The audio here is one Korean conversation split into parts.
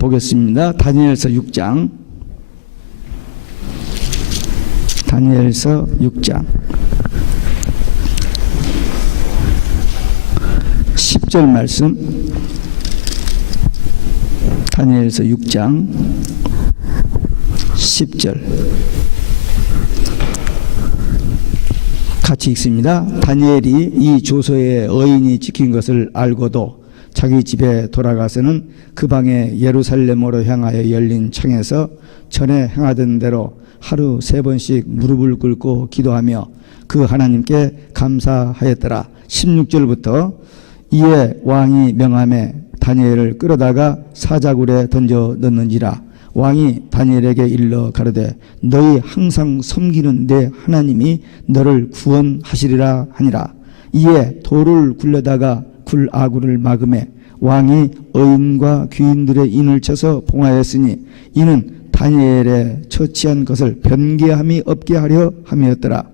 보겠습니다. 다니엘서 6장. 다니엘서 6장 10절 말씀. 다니엘서 6장 10절 같이 읽습니다. 다니엘이 이 조서에 의인이 찍힌 것을 알고도 자기 집에 돌아가서는 그 방에 예루살렘으로 향하여 열린 창에서 전에 행하던 대로 하루 3번씩 무릎을 꿇고 기도하며 그 하나님께 감사하였더라. 16절부터 이에 왕이 명함에 다니엘을 끌어다가 사자굴에 던져 넣는지라. 왕이 다니엘에게 일러 가로되 너희 항상 섬기는 내 하나님이 너를 구원하시리라 하니라. 이에 돌을 굴려다가 굴 아구를 막음에 왕이 의인과 귀인들의 인을 쳐서 봉하였으니 이는 다니엘의 처치한 것을 변개함이 없게 하려 함이었더라.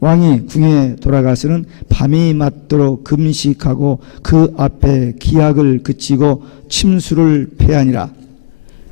왕이 궁에 돌아가서는 밤이 맞도록 금식하고 그 앞에 기약을 그치고 침수를 패하니라.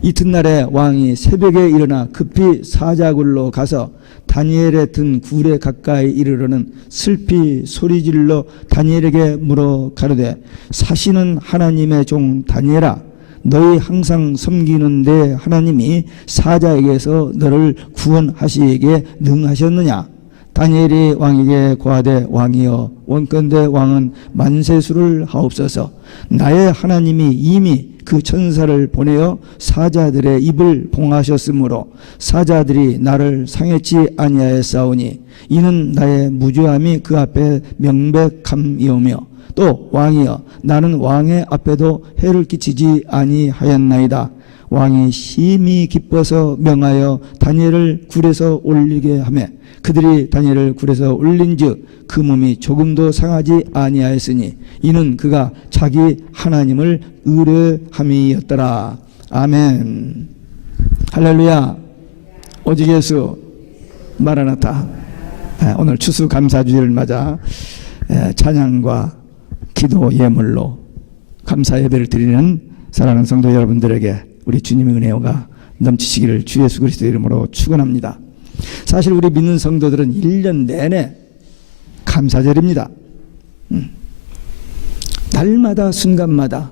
이튿날에 왕이 새벽에 일어나 급히 사자굴로 가서 다니엘의 든 굴에 가까이 이르러는 슬피 소리질러 다니엘에게 물어 가로되 사시는 하나님의 종 다니엘아, 너희 항상 섬기는 내 하나님이 사자에게서 너를 구원하시기에 능하셨느냐? 다니엘이 왕에게 고하되 왕이여 원컨대 왕은 만세수를 하옵소서. 나의 하나님이 이미 그 천사를 보내어 사자들의 입을 봉하셨으므로 사자들이 나를 상해치 아니하였사오니 이는 나의 무죄함이 그 앞에 명백함이오며 또 왕이여 나는 왕의 앞에도 해를 끼치지 아니하였나이다. 왕이 심히 기뻐서 명하여 다니엘을 굴에서 올리게 하매 그들이 다니엘을 굴에서 올린즉 그 몸이 조금도 상하지 아니하였으니 이는 그가 자기 하나님을 의뢰함이었더라. 아멘. 할렐루야. 오직 예수 마라나타. 오늘 추수감사주일을 맞아 찬양과 기도 예물로 감사 예배를 드리는 사랑하는 성도 여러분들에게 우리 주님의 은혜가 넘치시기를 주 예수 그리스도의 이름으로 축원합니다. 사실 우리 믿는 성도들은 1년 내내 감사절입니다. 날마다 순간마다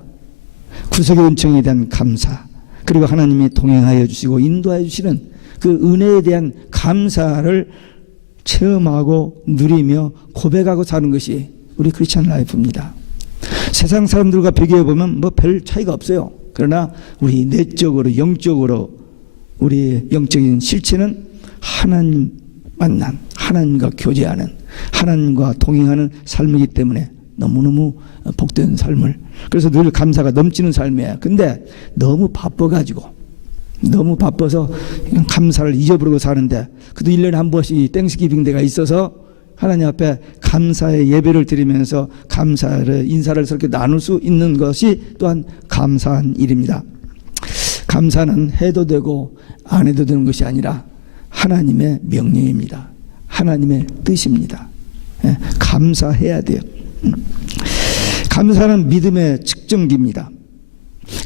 구속의 은총에 대한 감사, 그리고 하나님이 동행하여 주시고 인도하여 주시는 그 은혜에 대한 감사를 체험하고 누리며 고백하고 사는 것이 우리 크리스찬 라이프입니다. 세상 사람들과 비교해 보면 뭐 별 차이가 없어요. 그러나 우리 내적으로 영적으로 우리 영적인 실체는 하나님 만남, 하나님과 교제하는, 하나님과 동행하는 삶이기 때문에 너무너무 복된 삶을, 그래서 늘 감사가 넘치는 삶이에요. 근데 너무 바빠가지고, 너무 바빠서 그냥 감사를 잊어버리고 사는데, 그래도 1년에 한 번씩 땡스기빙 데가 있어서 하나님 앞에 감사의 예배를 드리면서 감사를, 인사를 서로 나눌 수 있는 것이 또한 감사한 일입니다. 감사는 해도 되고 안 해도 되는 것이 아니라 하나님의 명령입니다. 하나님의 뜻입니다. 감사해야 돼요. 감사는 믿음의 측정기입니다.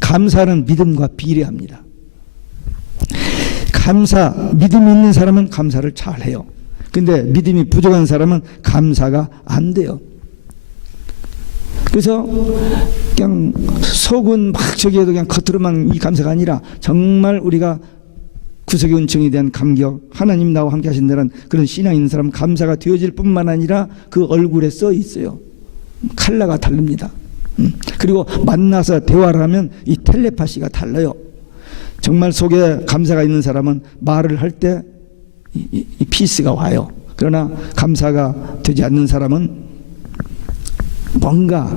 감사는 믿음과 비례합니다. 믿음이 있는 사람은 감사를 잘해요. 근데 믿음이 부족한 사람은 감사가 안 돼요. 그래서 그냥 속은 막 저기 해도 그냥 겉으로만 이 감사가 아니라 정말 우리가 구속의 은총에 대한 감격, 하나님 나와 함께 하신다는 그런 신앙 있는 사람은 감사가 되어질 뿐만 아니라 그 얼굴에 써 있어요. 컬러가 다릅니다. 그리고 만나서 대화를 하면 이 텔레파시가 달라요. 정말 속에 감사가 있는 사람은 말을 할 때 이 피스가 와요. 그러나 감사가 되지 않는 사람은 뭔가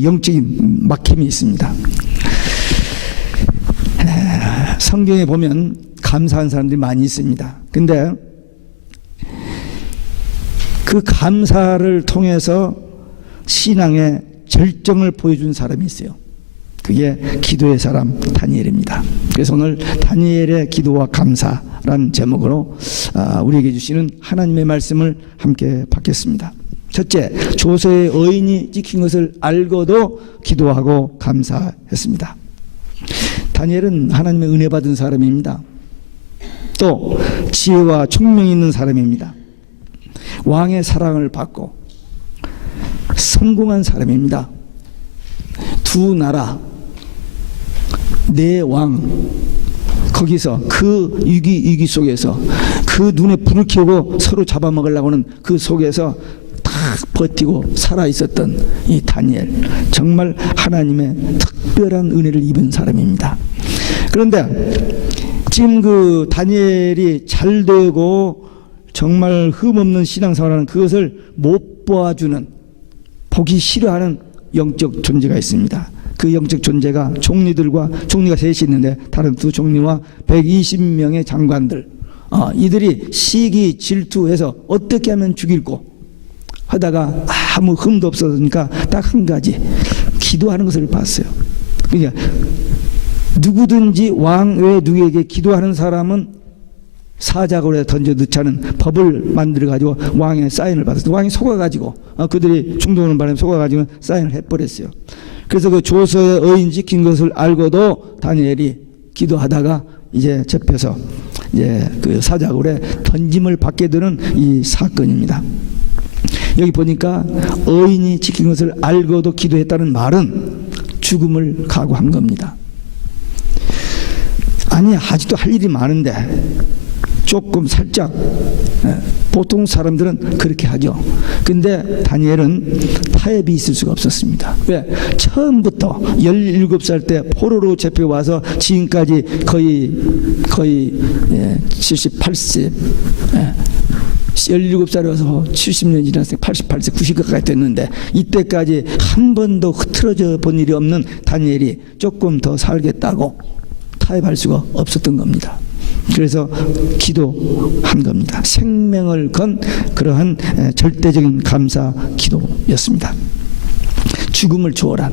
영적인 막힘이 있습니다. 성경에 보면 감사한 사람들이 많이 있습니다. 근데 그 감사를 통해서 신앙의 절정을 보여준 사람이 있어요. 그게 기도의 사람 다니엘입니다. 그래서 오늘 다니엘의 기도와 감사라는 제목으로 우리에게 주시는 하나님의 말씀을 함께 받겠습니다. 첫째, 조서의 의인이 찍힌 것을 알고도 기도하고 감사했습니다. 다니엘은 하나님의 은혜 받은 사람입니다. 또 지혜와 총명이 있는 사람입니다. 왕의 사랑을 받고 성공한 사람입니다. 두 나라, 네 왕, 거기서 그 위기 속에서 그 눈에 불을 켜고 서로 잡아먹으려고 하는 그 속에서 다 버티고 살아있었던 이 다니엘, 정말 하나님의 특별한 은혜를 입은 사람입니다. 그런데 지금 그 다니엘이 잘되고 정말 흠없는 신앙생활하는 그것을 못 보아주는, 보기 싫어하는 영적 존재가 있습니다. 그 영적 존재가 종리가 셋이 있는데 다른 두 종리와 120명의 장관들, 이들이 시기 질투해서 어떻게 하면 죽일고 하다가 아무 흠도 없었으니까 딱 한 가지 기도하는 것을 봤어요. 그러니까 누구든지 왕 외에 누구에게 기도하는 사람은 사자굴에 던져 넣자는 법을 만들어 가지고 왕의 사인을 받았어요. 왕이 속아가지고 그들이 중동하는 바람에 속아가지고 사인을 해버렸어요. 그래서 그 조서의 어인지 긴 것을 알고도 다니엘이 기도하다가 이제 잡혀서 이제 그 사자굴에 던짐을 받게 되는 이 사건입니다. 여기 보니까 어인이 지킨 것을 알고도 기도했다는 말은 죽음을 각오한 겁니다. 아니, 아직도 할 일이 많은데 조금 살짝, 보통 사람들은 그렇게 하죠. 근데 다니엘은 타협이 있을 수가 없었습니다. 왜? 처음부터 17살 때 포로로 잡혀와서 지금까지 거의 78세, 17살에 와서 70년 지났으니까 88세, 90 가까이 됐는데 이때까지 한 번도 흐트러져 본 일이 없는 다니엘이 조금 더 살겠다고 타협할 수가 없었던 겁니다. 그래서 기도한 겁니다. 생명을 건 그러한 절대적인 감사 기도였습니다. 죽음을 초월한,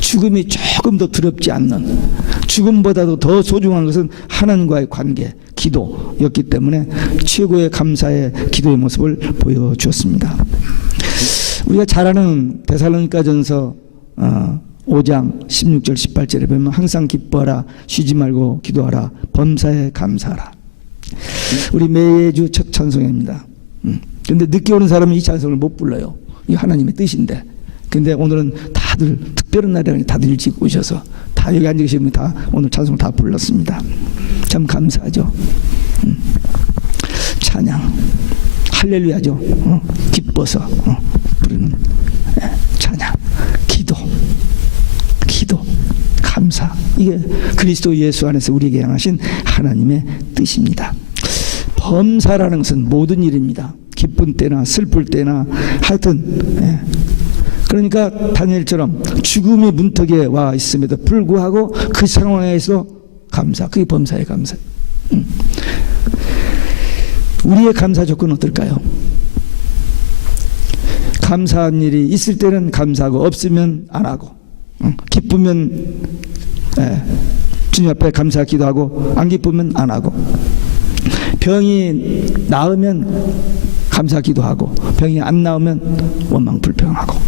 죽음이 조금 더 두렵지 않는, 죽음보다도 더 소중한 것은 하나님과의 관계, 기도였기 때문에 최고의 감사의 기도의 모습을 보여주었습니다. 우리가 잘 아는 데살로니가전서 5장 16절 18절에 보면 항상 기뻐하라, 쉬지 말고 기도하라, 범사에 감사하라. 우리 매주 첫 찬송입니다. 그런데 늦게 오는 사람은 이 찬송을 못 불러요. 이 하나님의 뜻인데. 근데 오늘은 다들 특별한 날이라니 다들 일찍 오셔서 다 여기 앉아 계시면 다 오늘 찬송을 다 불렀습니다. 참 감사하죠. 찬양, 할렐루야죠. 기뻐서 부르는 찬양, 기도, 감사. 이게 그리스도 예수 안에서 우리에게 향하신 하나님의 뜻입니다. 범사라는 것은 모든 일입니다. 기쁜 때나 슬플 때나 하여튼, 그러니까 다니엘처럼 죽음이 문턱에 와 있음에도 불구하고 그 상황에서 감사, 그게 범사의 감사. 우리의 감사 조건은 어떨까요? 감사한 일이 있을 때는 감사하고 없으면 안 하고, 기쁘면 주님 앞에 감사 기도하고 안 기쁘면 안 하고, 병이 나으면 감사 기도하고 병이 안 나으면 원망 불평하고,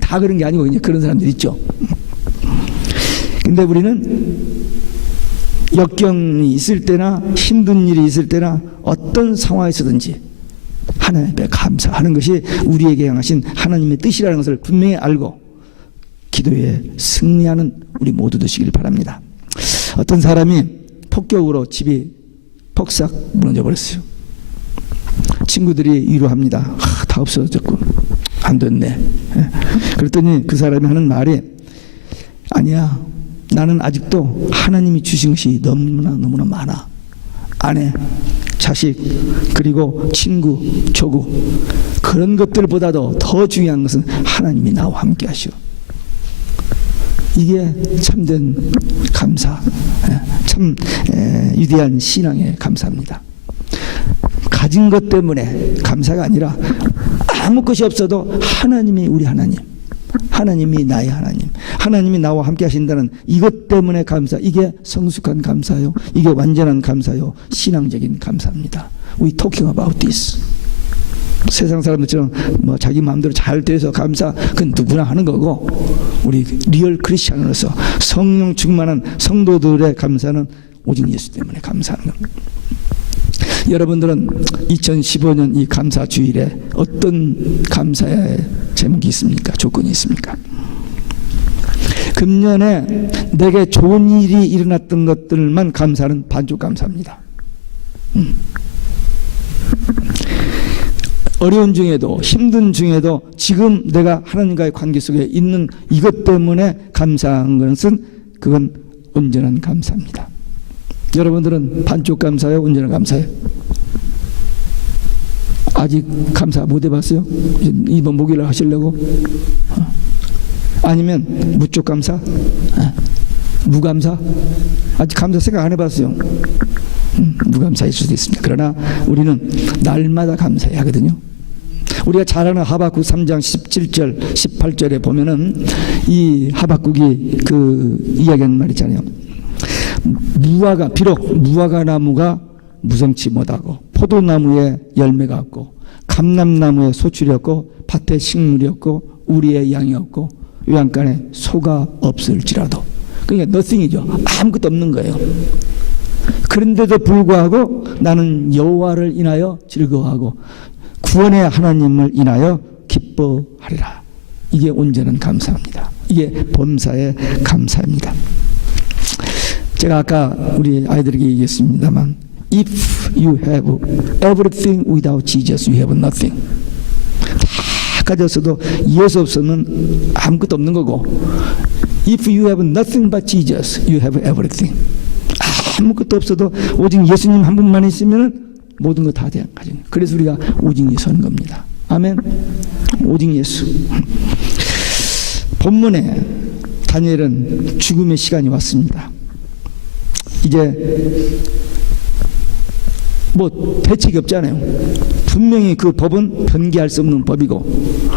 다 그런 게 아니고 그냥 그런 사람들 있죠. 근데 우리는 역경이 있을 때나 힘든 일이 있을 때나 어떤 상황에서든지 하나님 앞에 감사하는 것이 우리에게 향하신 하나님의 뜻이라는 것을 분명히 알고 기도에 승리하는 우리 모두 되시길 바랍니다. 어떤 사람이 폭격으로 집이 폭삭 무너져 버렸어요. 친구들이 위로합니다. 다 없어졌고 안 됐네. 그랬더니 그 사람이 하는 말이, 아니야, 나는 아직도 하나님이 주신 것이 너무나 많아. 아내, 자식, 그리고 친구, 조국, 그런 것들보다도 더 중요한 것은 하나님이 나와 함께 하시오. 이게 참된 감사, 참 위대한 신앙의 감사입니다. 가진 것 때문에 감사가 아니라 아무 것이 없어도 하나님이 우리 하나님, 하나님이 나의 하나님, 하나님이 나와 함께 하신다는 이것 때문에 감사, 이게 성숙한 감사요, 이게 완전한 감사요, 신앙적인 감사입니다. We talking about this. 세상 사람들처럼 뭐 자기 마음대로 잘 돼서 감사, 그건 누구나 하는 거고, 우리 리얼 크리스찬으로서 성령 충만한 성도들의 감사는 오직 예수 때문에 감사하는 겁니다. 여러분들은 2015년 이 감사 주일에 어떤 감사의 제목이 있습니까? 조건이 있습니까? 금년에 내게 좋은 일이 일어났던 것들만 감사하는 반쪽 감사입니다. 어려운 중에도, 힘든 중에도 지금 내가 하나님과의 관계 속에 있는 이것 때문에 감사한 것은, 그건 온전한 감사입니다. 여러분들은 반쪽 감사예요? 온전한 감사예요? 아직 감사 못 해봤어요? 이번 목요일 하시려고? 아니면 무쪽 감사? 무감사? 아직 감사 생각 안 해봤어요? 무감사일 수도 있습니다. 그러나 우리는 날마다 감사해야 하거든요. 우리가 잘 아는 하박국 3장 17절 18절에 보면은 이 하박국이 그 이야기하는 말 있잖아요. 무화과, 비록 무화과 나무가 무성치 못하고 포도나무에 열매가 없고 감람나무에 소출이 없고 밭에 식물이 없고 우리의 양이 없고 외양간에 소가 없을지라도, 그러니까 nothing이죠. 아무것도 없는 거예요. 그런데도 불구하고 나는 여호와를 인하여 즐거워하고 구원의 하나님을 인하여 기뻐하리라. 이게 온전한 감사입니다. 이게 범사의 감사입니다. 제가 아까 우리 아이들에게 얘기했습니다만, if you have everything without Jesus, you have nothing. 다 가졌어도 예수 없으면 아무것도 없는 거고, if you have nothing but Jesus, you have everything. 아무것도 없어도 오직 예수님 한 분만 있으면 모든 거 다 가진. 그래서 우리가 오직 예수 하는 겁니다. 아멘. 오직 예수. 본문에 다니엘은 죽음의 시간이 왔습니다. 이제 뭐 대책이 없잖아요. 분명히 그 법은 변개할 수 없는 법이고,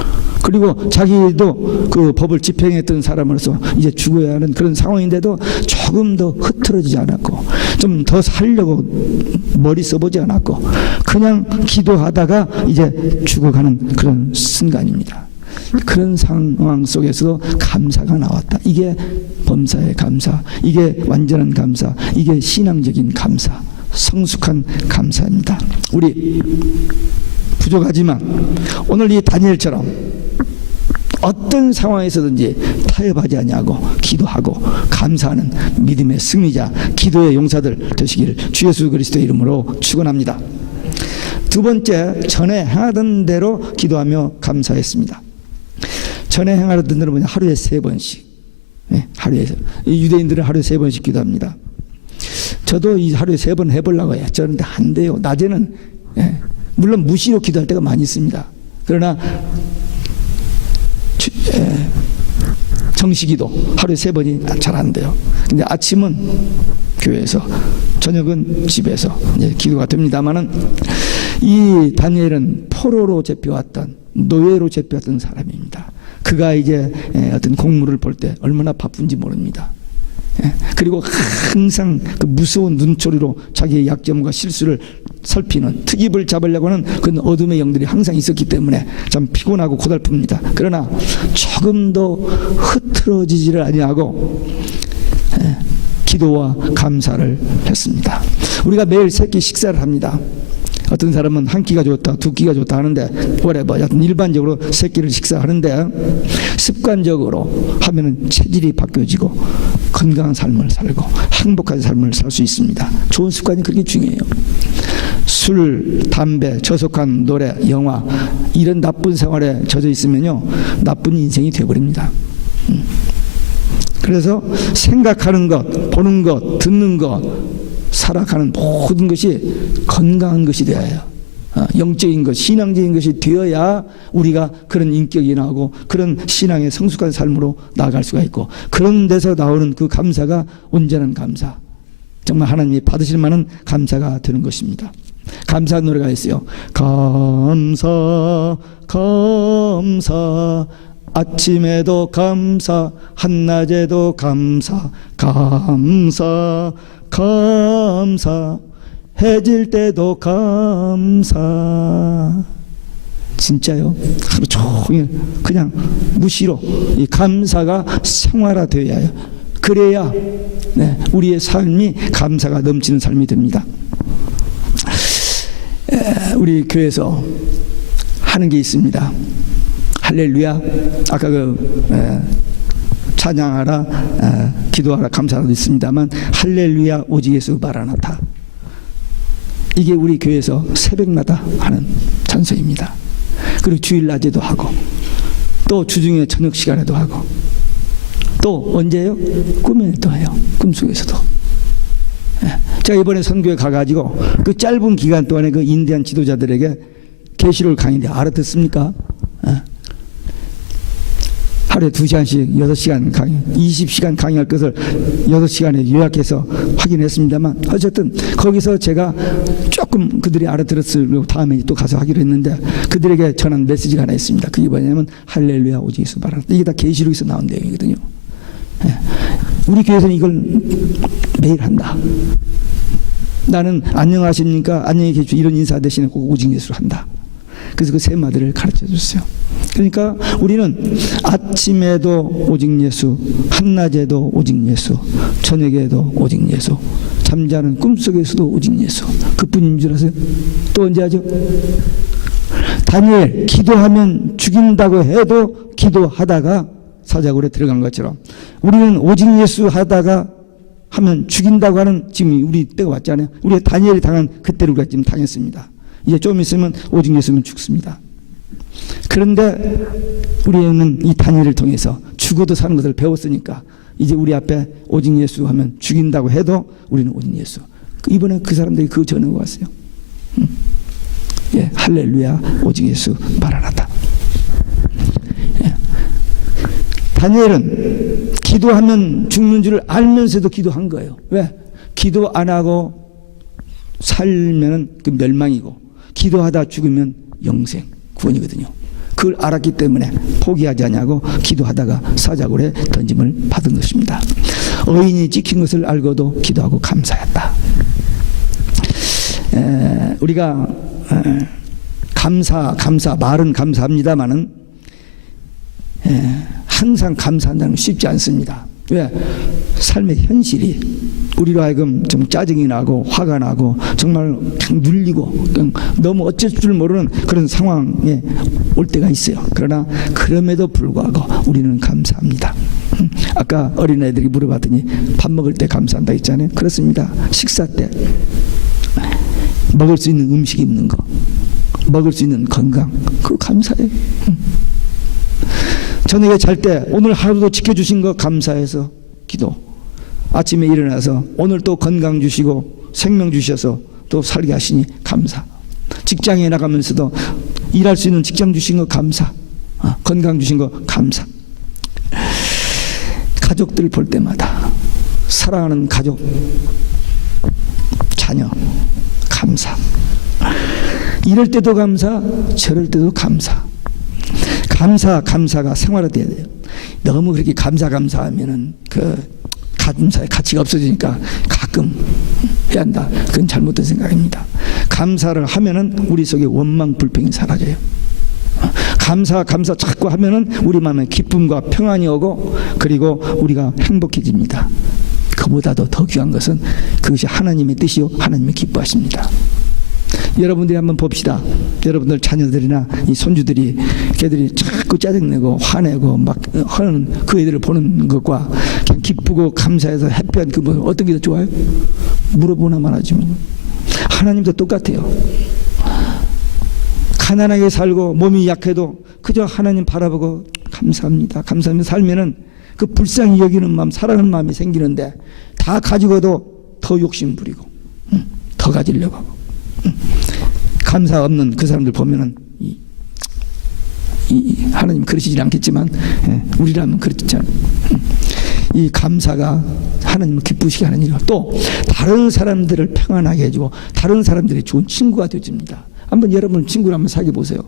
그리고 자기도 그 법을 집행했던 사람으로서 이제 죽어야 하는 그런 상황인데도 조금 더 흐트러지지 않았고, 좀 더 살려고 머리 써보지 않았고, 그냥 기도하다가 이제 죽어가는 그런 순간입니다. 그런 상황 속에서도 감사가 나왔다. 이게 범사의 감사, 이게 완전한 감사, 이게 신앙적인 감사, 성숙한 감사입니다. 우리 부족하지만 오늘 이 다니엘처럼 어떤 상황에서든지 타협하지 아니하고 기도하고 감사하는 믿음의 승리자, 기도의 용사들 되시기를 주 예수 그리스도의 이름으로 축원합니다. 두 번째, 전에 행하던 대로 기도하며 감사했습니다. 전에 행하던 대로 뭐냐, 하루에 3번씩. 네, 하루에 유대인들은 하루에 3번씩 기도합니다. 저도 이 하루에 3번 해보려고 했었는데 안 돼요. 낮에는 물론 무시로 기도할 때가 많이 있습니다. 그러나 정시기도 하루에 3번이 잘 안 돼요. 근데 아침은 교회에서, 저녁은 집에서 이제 기도가 됩니다만은, 이 다니엘은 포로로 잡혀왔던, 노예로 잡혀왔던 사람입니다. 그가 이제 어떤 공무를 볼 때 얼마나 바쁜지 모릅니다. 그리고 항상 그 무서운 눈초리로 자기의 약점과 실수를 살피는, 특입을 잡으려고 하는 그 어둠의 영들이 항상 있었기 때문에 참 피곤하고 고달픕니다. 그러나 조금 더 흐트러지지를 아니하고 기도와 감사를 했습니다. 우리가 매일 3끼 식사를 합니다. 어떤 사람은 한 끼가 좋다, 2끼가 좋다 하는데, whatever, 일반적으로 3끼를 식사하는데, 습관적으로 하면은 체질이 바뀌어지고 건강한 삶을 살고 행복한 삶을 살 수 있습니다. 좋은 습관이 그렇게 중요해요. 술, 담배, 저속한 노래, 영화, 이런 나쁜 생활에 젖어 있으면요, 나쁜 인생이 되어버립니다. 그래서 생각하는 것, 보는 것, 듣는 것, 살아가는 모든 것이 건강한 것이 되어야 해요. 영적인 것, 신앙적인 것이 되어야 우리가 그런 인격이 나오고 그런 신앙의 성숙한 삶으로 나아갈 수가 있고, 그런 데서 나오는 그 감사가 온전한 감사, 정말 하나님이 받으실 만한 감사가 되는 것입니다. 감사 노래가 있어요. 감사 감사 아침에도 감사, 한낮에도 감사, 감사 감사, 해질 때도 감사. 진짜요. 하루 종일 그냥 무시로 이 감사가 생활화되어야 해요. 그래야 네, 우리의 삶이 감사가 넘치는 삶이 됩니다. 우리 교회에서 하는 게 있습니다. 할렐루야. 아까 찬양하라, 기도하라, 감사하라도 있습니다만 할렐루야 오직 예수 마라나타. 이게 우리 교회에서 새벽마다 하는 찬송입니다. 그리고 주일 낮에도 하고 또 주중에 저녁 시간에도 하고 또 언제요? 꿈에도 해요. 꿈속에서도. 제가 이번에 선교에 가가지고 그 짧은 기간 동안에 그 인디안 지도자들에게 계시록 강의인데 알아듣습니까? 하루에 2시간씩 6시간 강의, 20시간 강의할 것을 6시간에 요약해서 확인했습니다만 어쨌든 거기서 제가 조금 그들이 알아들었을 다음에 또 가서 하기로 했는데 그들에게 전한 메시지가 하나 있습니다. 그게 뭐냐면 할렐루야 오직 예수 바라. 이게 다 계시록에서 나온 내용이거든요. 우리 교회에서는 이걸 매일 한다. 나는 안녕하십니까? 안녕히 계십시오. 이런 인사 대신에 꼭 오직 예수를 한다. 그래서 그 세 마디를 가르쳐 줬어요. 그러니까 우리는 아침에도 오직 예수, 한낮에도 오직 예수, 저녁에도 오직 예수, 잠자는 꿈속에서도 오직 예수. 그뿐인 줄 아세요? 또 언제 하죠? 다니엘 기도하면 죽인다고 해도 기도하다가 사자굴에 들어간 것처럼 우리는 오직 예수 하다가 하면 죽인다고 하는 지금 우리 때가 왔잖아요. 우리가 다니엘이 당한 그때를 우리가 지금 당했습니다. 이제 좀 있으면 오직 예수면 죽습니다. 그런데 우리는 이 다니엘을 통해서 죽어도 사는 것을 배웠으니까 이제 우리 앞에 오직 예수 하면 죽인다고 해도 우리는 오직 예수. 이번에 그 사람들이 그거 전하고 왔어요. 예, 할렐루야 오직 예수 말하나다. 예. 다니엘은 기도하면 죽는 줄을 알면서도 기도한 거예요. 왜? 기도 안 하고 살면은 그 멸망이고 기도하다 죽으면 영생 구원이거든요. 그걸 알았기 때문에 포기하지 않냐고 기도하다가 사자굴에 던짐을 받은 것입니다. 의인이 찍힌 것을 알고도 기도하고 감사했다. 우리가 감사 말은 감사합니다만은 항상 감사한다는 건 쉽지 않습니다. 왜? 삶의 현실이 우리로 하여금 좀 짜증이 나고 화가 나고 정말 그냥 눌리고 그냥 너무 어쩔 줄 모르는 그런 상황에 올 때가 있어요. 그러나 그럼에도 불구하고 우리는 감사합니다. 아까 어린애들이 물어봤더니 밥 먹을 때 감사한다 했잖아요. 그렇습니다. 식사 때 먹을 수 있는 음식이 있는 거, 먹을 수 있는 건강, 그거 감사해요. 저녁에 잘 때 오늘 하루도 지켜주신 거 감사해서 기도. 아침에 일어나서 오늘 또 건강 주시고 생명 주셔서 또 살게 하시니 감사. 직장에 나가면서도 일할 수 있는 직장 주신 거 감사. 건강 주신 거 감사. 가족들 볼 때마다 사랑하는 가족, 자녀 감사. 이럴 때도 감사, 저럴 때도 감사. 감사가 생활화돼야 돼요. 너무 그렇게 감사하면은 그 감사의 가치가 없어지니까 가끔 해야 한다. 그건 잘못된 생각입니다. 감사를 하면은 우리 속에 원망 불평이 사라져요. 감사 자꾸 하면은 우리 마음에 기쁨과 평안이 오고 그리고 우리가 행복해집니다. 그보다도 더 귀한 것은 그것이 하나님의 뜻이요 하나님이 기뻐하십니다. 여러분들이 한번 봅시다. 여러분들 자녀들이나 이 손주들이 걔들이 자꾸 짜증내고 화내고 막 하는 그 애들을 보는 것과 그냥 기쁘고 감사해서 해피한 그 뭐 어떤 게 더 좋아요? 물어보나만 하지 뭐. 하나님도 똑같아요. 가난하게 살고 몸이 약해도 그저 하나님 바라보고 감사합니다. 감사하며 살면은 그 불쌍히 여기는 마음, 사랑하는 마음이 생기는데 다 가지고도 더 욕심 부리고 더 가지려고 하고 감사 없는 그 사람들 보면은 하나님 그러시지 않겠지만 우리라면 그렇지 않아요. 이 감사가 하나님을 기쁘시게 하는 일이고 또 다른 사람들을 평안하게 해주고 다른 사람들이 좋은 친구가 되어줍니다. 한번 여러분 친구를 한번 사귀어 보세요.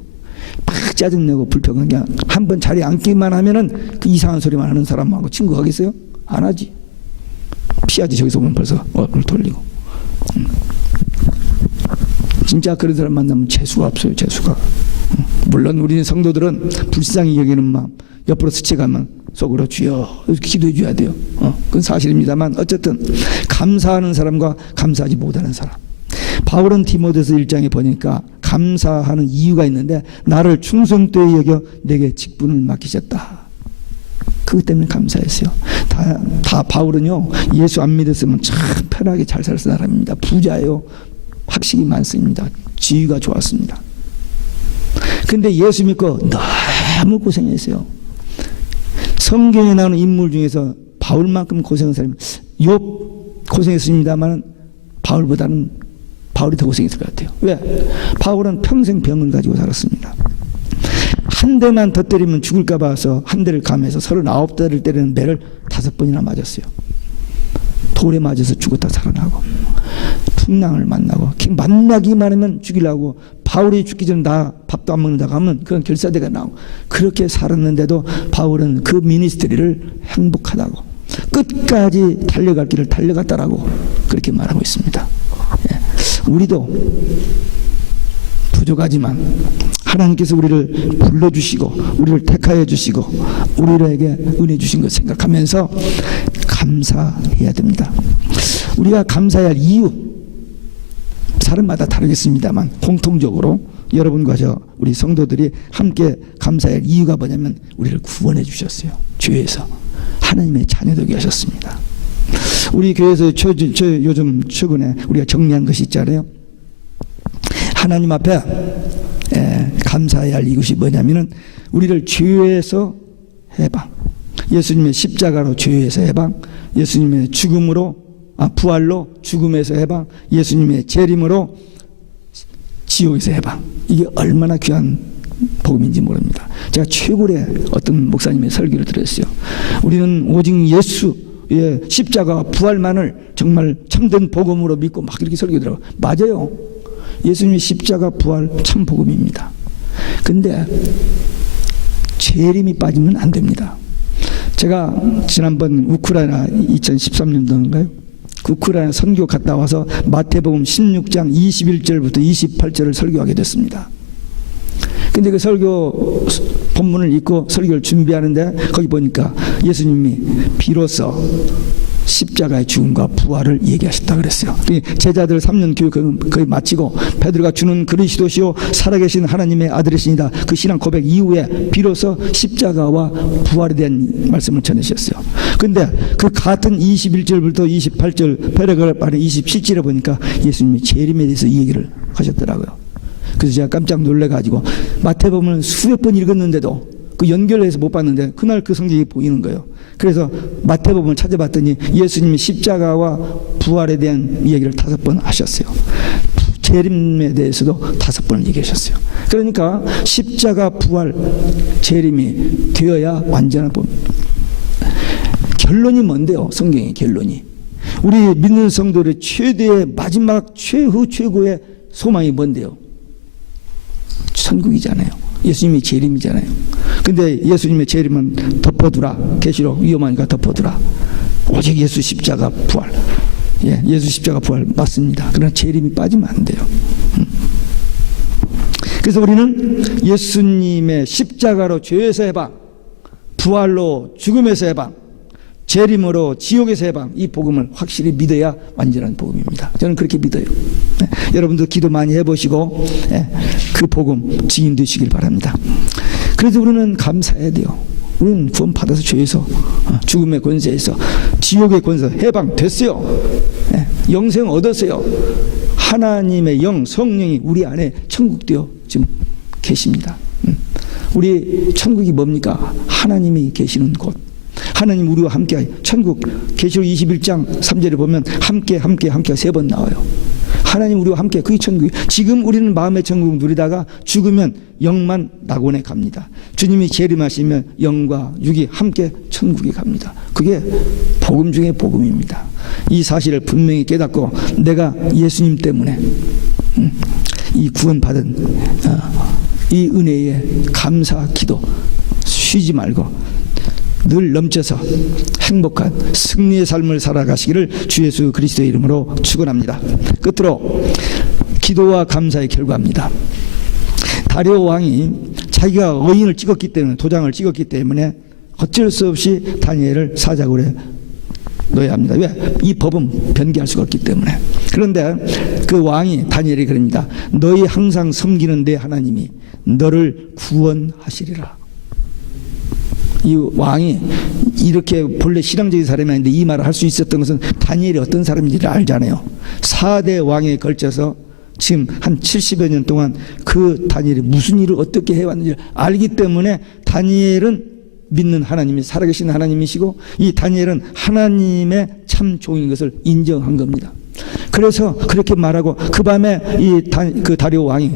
막 짜증내고 불평은 그냥 한번 자리에 앉기만 하면은 그 이상한 소리만 하는 사람하고 친구 하겠어요? 안 하지. 피하지. 저기서 보면 벌써 얼굴 돌리고. 진짜 그런 사람 만나면 재수가 없어요. 재수가. 물론 우리 성도들은 불쌍히 여기는 마음, 옆으로 스쳐가면 속으로 주여 이렇게 기도해 줘야 돼요. 그건 사실입니다만 어쨌든 감사하는 사람과 감사하지 못하는 사람. 바울은 디모데서 1장에 보니까 감사하는 이유가 있는데 나를 충성되이 여겨 내게 직분을 맡기셨다. 그것 때문에 감사했어요. 다 바울은요 예수 안 믿었으면 참 편하게 잘 살 사람입니다. 부자예요. 학식이 많습니다. 지위가 좋았습니다. 근데 예수 믿고 너무 고생했어요. 성경에 나오는 인물 중에서 바울만큼 고생한 사람이 욥 고생했습니다만 바울이 더 고생했을 것 같아요. 왜? 바울은 평생 병을 가지고 살았습니다. 한 대만 더 때리면 죽을까 봐서 한 대를 감해서 39대를 때리는 매를 5번이나 맞았어요. 돌에 맞아서 죽었다 살아나고 풍랑을 만나고 만나기만 하면 죽이려고 바울이 죽기 전에 나 밥도 안 먹는다고 하면 그건 결사대가 나오고 그렇게 살았는데도 바울은 그 미니스트리를 행복하다고 끝까지 달려갈 길을 달려갔다라고 그렇게 말하고 있습니다. 우리도 부족하지만 하나님께서 우리를 불러주시고 우리를 택하여 주시고 우리에게 은혜 주신 것 생각하면서 감사해야 됩니다. 우리가 감사해야 할 이유 사람마다 다르겠습니다만 공통적으로 여러분과 우리 성도들이 함께 감사해야 할 이유가 뭐냐면 우리를 구원해 주셨어요. 죄에서 하나님의 자녀 되게 하셨습니다. 우리 교회에서 요즘 최근에 우리가 정리한 것이 있잖아요. 하나님 앞에 감사해야 할 이것이 뭐냐면은 우리를 죄에서 해방, 예수님의 십자가로 죄에서 해방, 예수님의 부활로 죽음에서 해방, 예수님의 재림으로 지옥에서 해방. 이게 얼마나 귀한 복음인지 모릅니다. 제가 최고의 어떤 목사님의 설교를 들었어요. 우리는 오직 예수의 십자가와 부활만을 정말 참된 복음으로 믿고 막 이렇게 설교더라고요. 맞아요. 예수님의 십자가 부활 참 복음입니다. 근데 재림이 빠지면 안 됩니다. 제가 지난번 우크라이나 2013년도인가요? 우크라이나 선교 갔다 와서 마태복음 16장 21절부터 28절을 설교하게 됐습니다. 근데 그 설교 본문을 읽고 설교를 준비하는데 거기 보니까 예수님이 비로소 십자가의 죽음과 부활을 얘기하셨다 그랬어요. 제자들 3년 교육을 거의 마치고 베드로가 주는 그리스도시요 살아계신 하나님의 아들이시니다 그 신앙 고백 이후에 비로소 십자가와 부활에 대한 말씀을 전하셨어요. 근데 그 같은 21절부터 28절 패러그래프 안에 27절에 보니까 예수님이 재림에 대해서 이 얘기를 하셨더라고요. 그래서 제가 깜짝 놀래가지고 마태복음을 수백 번 읽었는데도 그 연결해서 못 봤는데 그날 그 성경이 보이는 거예요. 그래서 마태복음을 찾아봤더니 예수님이 십자가와 부활에 대한 이야기를 5번 하셨어요. 재림에 대해서도 5번을 얘기하셨어요. 그러니까 십자가 부활 재림이 되어야 완전한 법. 결론이 뭔데요? 성경의 결론이 우리 믿는 성도들의 최대의 마지막 최고의 소망이 뭔데요? 천국이잖아요. 예수님의 재림이잖아요. 근데 예수님의 재림은 덮어두라. 계시록 위험하니까 덮어두라. 오직 예수 십자가 부활. 예수 십자가 부활 맞습니다. 그러나 재림이 빠지면 안 돼요. 그래서 우리는 예수님의 십자가로 죄에서 해방, 부활로 죽음에서 해방, 재림으로 지옥에서 해방, 이 복음을 확실히 믿어야 완전한 복음입니다. 저는 그렇게 믿어요. 여러분도 기도 많이 해보시고 그 복음 증인 되시길 바랍니다. 그래서 우리는 감사해야 돼요. 우리는 구원 받아서 죄에서 죽음의 권세에서 지옥의 권세 해방됐어요. 영생 얻었어요. 하나님의 영 성령이 우리 안에 천국되어 지금 계십니다. 우리 천국이 뭡니까? 하나님이 계시는 곳. 하나님 우리와 함께 천국 계시록 21장 3절에 보면 함께 3번 나와요. 하나님 우리와 함께 그게 천국이. 지금 우리는 마음의 천국 누리다가 죽으면 영만 낙원에 갑니다. 주님이 재림하시면 영과 육이 함께 천국에 갑니다. 그게 복음 중에 복음입니다. 이 사실을 분명히 깨닫고 내가 예수님 때문에 이 구원받은 이 은혜에 감사 기도 쉬지 말고 늘 넘쳐서 행복한 승리의 삶을 살아가시기를 주 예수 그리스도의 이름으로 축원합니다. 끝으로 기도와 감사의 결과입니다. 다리오 왕이 자기가 의인을 찍었기 때문에, 도장을 찍었기 때문에 어쩔 수 없이 다니엘을 사자굴에 넣어야 합니다. 왜? 이 법은 변개할 수가 없기 때문에. 그런데 그 왕이, 다니엘이 그럽니다. 너희 항상 섬기는 내 하나님이 너를 구원하시리라. 이 왕이 이렇게 본래 신앙적인 사람이 아닌데 이 말을 할 수 있었던 것은 다니엘이 어떤 사람인지를 알잖아요. 4대 왕에 걸쳐서 지금 한 70여 년 동안 그 다니엘이 무슨 일을 어떻게 해왔는지 알기 때문에 다니엘은 믿는 하나님이 살아계신 하나님이시고 이 다니엘은 하나님의 참 종인 것을 인정한 겁니다. 그래서 그렇게 말하고 그 밤에 그 다리오 왕이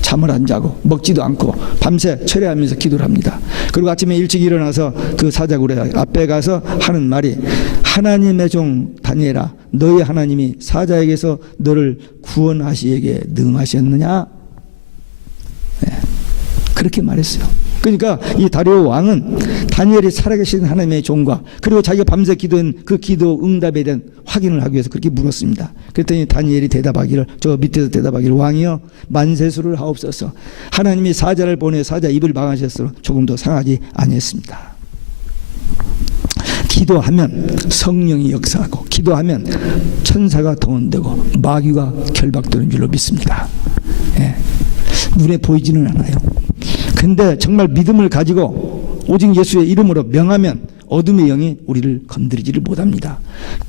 잠을 안 자고 먹지도 않고 밤새 철회하면서 기도를 합니다. 그리고 아침에 일찍 일어나서 그 사자굴에 앞에 가서 하는 말이 하나님의 종 다니엘아 너희 하나님이 사자에게서 너를 구원하시에게 능하셨느냐? 네, 그렇게 말했어요. 그러니까 이 다리오 왕은 다니엘이 살아계신 하나님의 종과 그리고 자기가 밤새 기도한 그 기도 응답에 대한 확인을 하기 위해서 그렇게 물었습니다. 그랬더니 다니엘이 대답하기를, 저 밑에서 대답하기를 왕이여 만세수를 하옵소서. 하나님이 사자를 보내 사자 입을 막으셨으므로 조금도 상하지 아니했습니다. 기도하면 성령이 역사하고 기도하면 천사가 동원되고 마귀가 결박되는 줄로 믿습니다. 예. 눈에 보이지는 않아요. 근데 정말 믿음을 가지고 오직 예수의 이름으로 명하면 어둠의 영이 우리를 건드리지를 못합니다.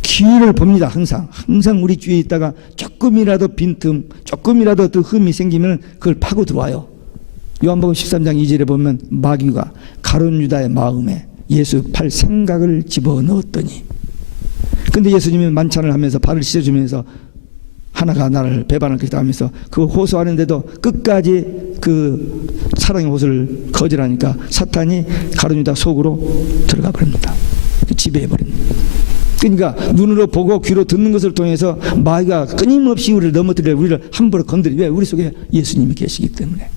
기회를 봅니다. 항상 우리 주위에 있다가 조금이라도 빈틈, 조금이라도 또 흠이 생기면 그걸 파고 들어와요. 요한복음 13장 2절에 보면 마귀가 가룟 유다의 마음에 예수 팔 생각을 집어넣었더니, 근데 예수님이 만찬을 하면서 발을 씻어주면서 하나가 나를 배반을 하면서 그 호소하는데도 끝까지 그 사랑의 호소를 거절하니까 사탄이 가룟 유다 속으로 들어가 버립니다. 지배해버립니다. 그러니까 눈으로 보고 귀로 듣는 것을 통해서 마귀가 끊임없이 우리를 넘어뜨려 우리를 함부로 건드리. 왜? 우리 속에 예수님이 계시기 때문에.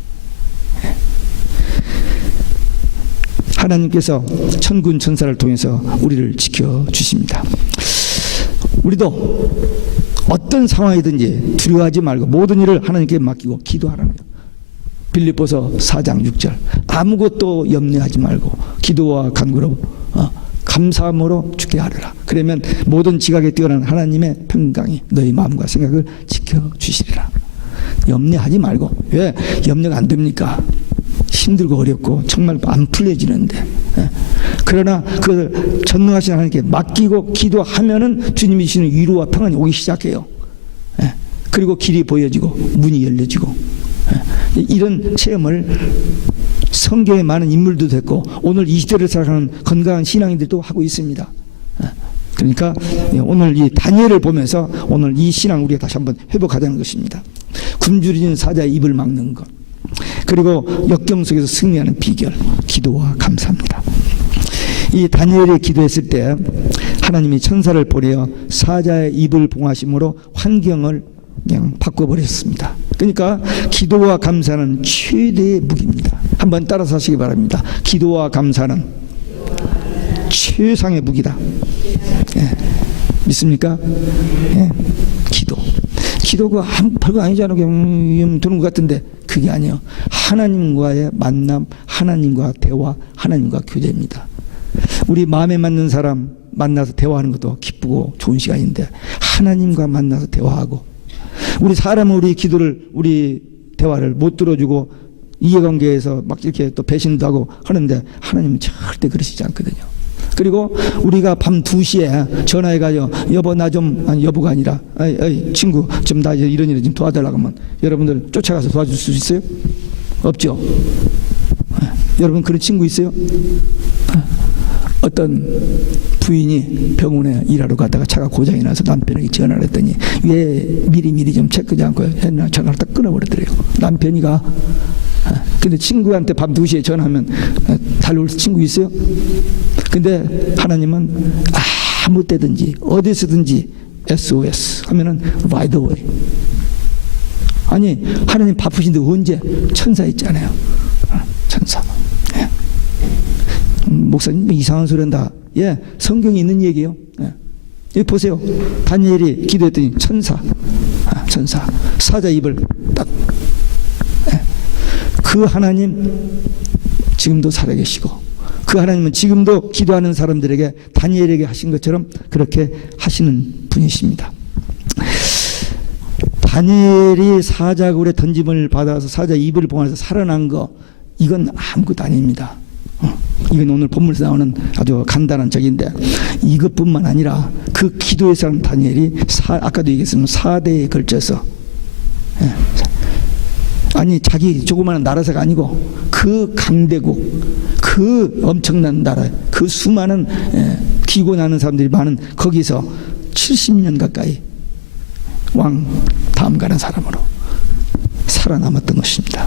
하나님께서 천군 천사를 통해서 우리를 지켜주십니다. 우리도 어떤 상황이든지 두려워하지 말고 모든 일을 하나님께 맡기고 기도하라는 거예요. 빌립보서 4장 6절 아무것도 염려하지 말고 기도와 간구로 감사함으로 주게 하리라. 그러면 모든 지각에 뛰어난 하나님의 평강이 너희 마음과 생각을 지켜주시리라. 염려하지 말고. 왜 염려가 안 됩니까? 힘들고 어렵고 정말 안 풀려지는데. 그러나 그 전능하신 하나님께 맡기고 기도하면은 주님이 주시는 위로와 평안이 오기 시작해요. 그리고 길이 보여지고 문이 열려지고. 이런 체험을 성경에 많은 인물도 됐고 오늘 이 시대를 살아가는 건강한 신앙인들도 하고 있습니다. 그러니까 오늘 이 다니엘을 보면서 오늘 이 신앙 우리가 다시 한번 회복하자는 것입니다. 굶주린 사자의 입을 막는 것, 그리고 역경 속에서 승리하는 비결, 기도와 감사합니다. 이 다니엘이 기도했을 때 하나님이 천사를 보내어 사자의 입을 봉하심으로 환경을 그냥 바꿔버렸습니다. 그러니까 기도와 감사는 최대의 무기입니다. 한번 따라서 하시기 바랍니다. 기도와 감사는 최상의 무기다. 예. 믿습니까? 예. 기도가 별거 아니잖아요. 그냥 드는 것 같은데 그게 아니에요. 하나님과의 만남, 하나님과 대화, 하나님과 교제입니다. 우리 마음에 맞는 사람 만나서 대화하는 것도 기쁘고 좋은 시간인데 하나님과 만나서 대화하고, 우리 사람은 우리 기도를, 우리 대화를 못 들어주고 이해관계에서 막 이렇게 또 배신도 하고 하는데 하나님은 절대 그러시지 않거든요. 그리고 우리가 밤 2시에 전화해가지고 여보 나 좀, 아니 여보가 아니라 어이 친구 좀 나 이런 일 좀 도와달라고 하면 여러분들 쫓아가서 도와줄 수 있어요? 없죠? 여러분 그런 친구 있어요? 어떤 부인이 병원에 일하러 가다가 차가 고장이 나서 남편에게 전화를 했더니 왜 미리 좀 체크하지 않고 했나 전화를 딱 끊어버렸더래요. 남편이 가. 근데 친구한테 밤 2시에 전화하면 달려올 친구 있어요? 근데 하나님은 아무 때든지 어디서든지 SOS 하면은 right away. 아니 하나님 바쁘신데 언제 천사 있잖아요. 천사. 예. 목사님 이상한 소리 한다. 예, 성경에 있는 얘기예요. 예. 여기 보세요. 다니엘이 기도했더니 천사 사자 입을 딱. 예. 그 하나님 지금도 살아계시고 그 하나님은 지금도 기도하는 사람들에게 다니엘에게 하신 것처럼 그렇게 하시는 분이십니다. 다니엘이 사자굴에 던짐을 받아서 사자 입을 봉해서 살아난 거, 이건 아무것도 아닙니다. 이건 오늘 본문에서 나오는 아주 간단한 적인데, 이것뿐만 아니라 그 기도의 사람 다니엘이 아까도 얘기했지만 4대에 걸쳐서, 아니 자기 조그마한 나라사가 아니고 그 강대국, 그 엄청난 나라, 그 수많은 기고 나는 사람들이 많은 거기서 70년 가까이 왕 다음 가는 사람으로 살아남았던 것입니다.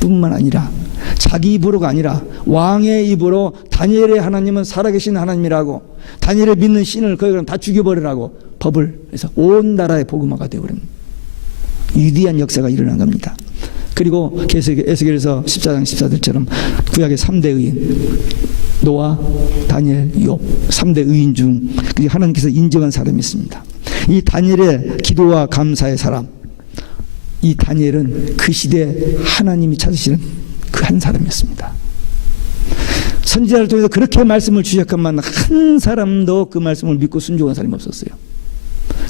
뿐만 아니라 자기 입으로가 아니라 왕의 입으로 다니엘의 하나님은 살아계신 하나님이라고, 다니엘을 믿는 신을 거기 다 죽여버리라고 법을 해서 온 나라의 복음화가 되어버린 위대한 역사가 일어난 겁니다. 그리고 에스겔에서 14장 14절처럼 구약의 3대 의인 노아, 다니엘, 욥 3대 의인 중 하나님께서 인정한 사람이 있습니다. 이 다니엘의 기도와 감사의 사람, 이 다니엘은 그 시대에 하나님이 찾으시는 그 한 사람이었습니다. 선지자를 통해서 그렇게 말씀을 주셨건만 한 사람도 그 말씀을 믿고 순종한 사람이 없었어요.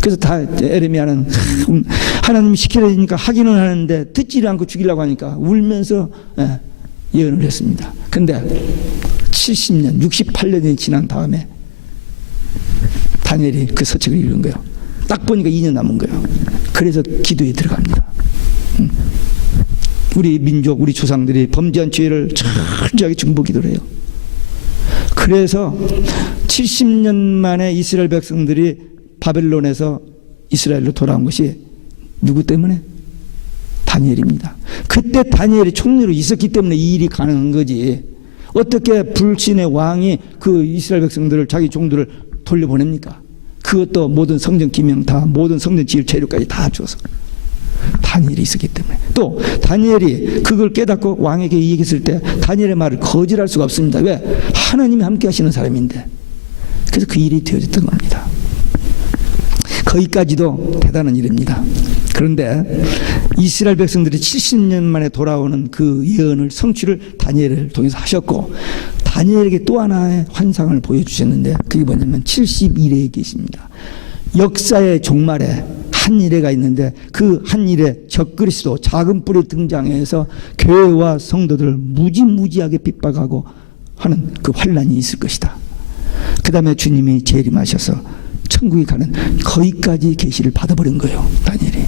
그래서 다 에레미야는 하나님이 시키라 하니까 하기는 하는데 듣지를 않고 죽이려고 하니까 울면서 예언을 했습니다. 근데 70년, 68년이 지난 다음에 다니엘이 그 서책을 읽은 거예요. 딱 보니까 2년 남은 거예요. 그래서 기도에 들어갑니다. 우리 민족, 우리 조상들이 범죄한 죄를 철저하게 중보 기도를 해요. 그래서 70년 만에 이스라엘 백성들이 바벨론에서 이스라엘로 돌아온 것이 누구 때문에? 다니엘입니다. 그때 다니엘이 총리로 있었기 때문에 이 일이 가능한 거지. 어떻게 불신의 왕이 그 이스라엘 백성들을, 자기 종들을 돌려보냅니까? 그것도 모든 성전 기명 다, 모든 성전 지을 재료까지 다 주어서. 다니엘이 있었기 때문에. 또 다니엘이 그걸 깨닫고 왕에게 얘기했을 때 다니엘의 말을 거절할 수가 없습니다. 왜? 하나님이 함께 하시는 사람인데. 그래서 그 일이 되어졌던 겁니다. 거기까지도 대단한 일입니다. 그런데 이스라엘 백성들이 70년 만에 돌아오는 그 예언을, 성취를 다니엘을 통해서 하셨고, 다니엘에게 또 하나의 환상을 보여주셨는데 그게 뭐냐면 71회에 계십니다. 역사의 종말에 한 일회가 있는데 그 한 일회 적그리스도 작은 뿔이 등장해서 교회와 성도들을 무지무지하게 핍박하고 하는 그 환란이 있을 것이다. 그 다음에 주님이 재림하셔서 천국에 가는, 거기까지 계시를 받아버린 거예요. 다니엘이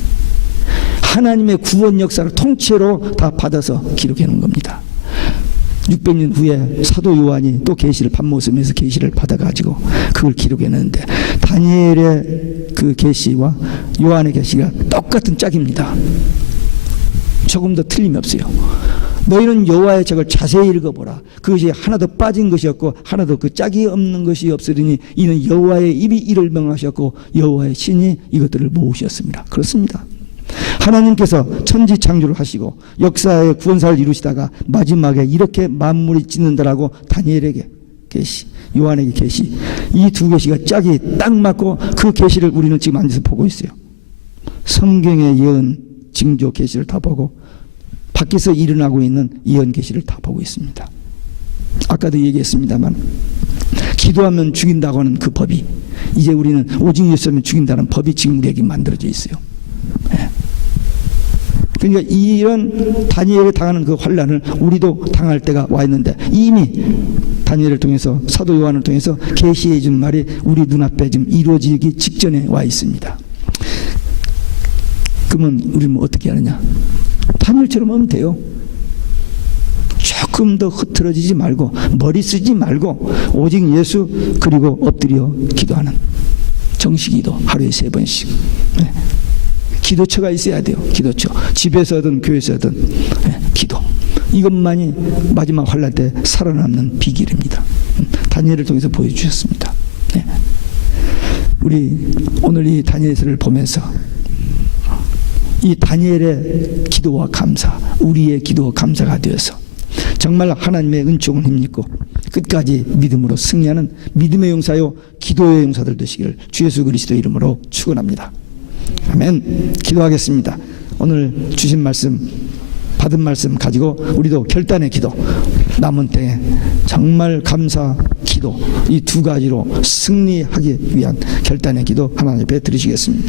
하나님의 구원 역사를 통째로 다 받아서 기록해 놓은 겁니다. 600년 후에 사도 요한이 또 계시를, 밤모섬에서 계시를 받아가지고 그걸 기록해냈는데, 다니엘의 그 계시와 요한의 계시가 똑같은 짝입니다. 조금 더 틀림이 없어요. 너희는 여호와의 책을 자세히 읽어보라. 그것이 하나도 빠진 것이 없고 하나도 그 짝이 없는 것이 없으리니 이는 여호와의 입이 이를 명하셨고 여호와의 신이 이것들을 모으셨습니다. 그렇습니다. 하나님께서 천지 창조를 하시고 역사의 구원사를 이루시다가 마지막에 이렇게 만물이 짓는다라고 다니엘에게 계시, 요한에게 계시, 이 두 계시가 짝이 딱 맞고 그 계시를 우리는 지금 앉아서 보고 있어요. 성경의 예언, 징조 계시를 다 보고 밖에서 일어나고 있는 예언 계시를 다 보고 있습니다. 아까도 얘기했습니다만 기도하면 죽인다고 하는 그 법이, 이제 우리는 오직 예수하면 죽인다는 법이 지금 우리에게 만들어져 있어요. 그러니까 이런 다니엘이 당하는 그 환란을 우리도 당할 때가 와 있는데, 이미 다니엘을 통해서, 사도 요한을 통해서 계시해 준 말이 우리 눈앞에 지금 이루어지기 직전에 와 있습니다. 그러면 우리는 뭐 어떻게 하느냐? 다니엘처럼 하면 돼요. 조금 더 흐트러지지 말고, 머리 쓰지 말고 오직 예수, 그리고 엎드려 기도하는 정식기도 하루에 3번씩. 기도처가 있어야 돼요. 기도처. 집에서든 교회에서든 기도. 이것만이 마지막 환란 때 살아남는 비결입니다. 다니엘을 통해서 보여주셨습니다. 우리 오늘 이 다니엘서를 보면서 이 다니엘의 기도와 감사, 우리의 기도와 감사가 되어서 정말 하나님의 은총을 힘입고 끝까지 믿음으로 승리하는 믿음의 용사요 기도의 용사들 되시기를 주 예수 그리스도 이름으로 축원합니다. 아멘. 기도하겠습니다. 오늘 주신 말씀, 받은 말씀 가지고 우리도 결단의 기도, 남은 때에 정말 감사 기도 이 두 가지로 승리하기 위한 결단의 기도 하나님 앞에 드리시겠습니다.